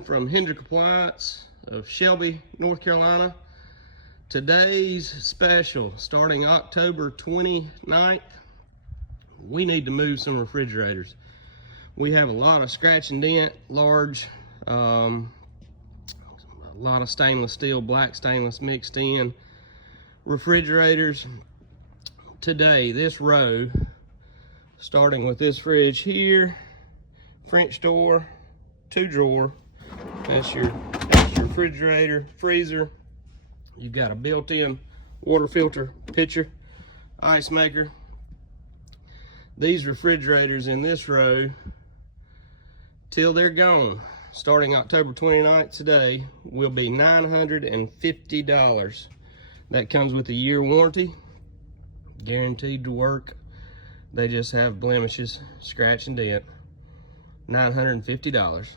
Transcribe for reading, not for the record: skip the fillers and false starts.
From Hendrick Appliance of Shelby, North Carolina. Today's special, starting October 29th, we need to move some refrigerators. We have a lot of scratch and dent, large, a lot of stainless steel, black stainless mixed in refrigerators. Today, this row, starting with this fridge here, French door, 2-drawer. That's your refrigerator, freezer. You've got a built-in water filter, pitcher, ice maker. These refrigerators in this row, till they're gone, starting October 29th today, will be $950. That comes with a year warranty, guaranteed to work. They just have blemishes, scratch and dent. $950.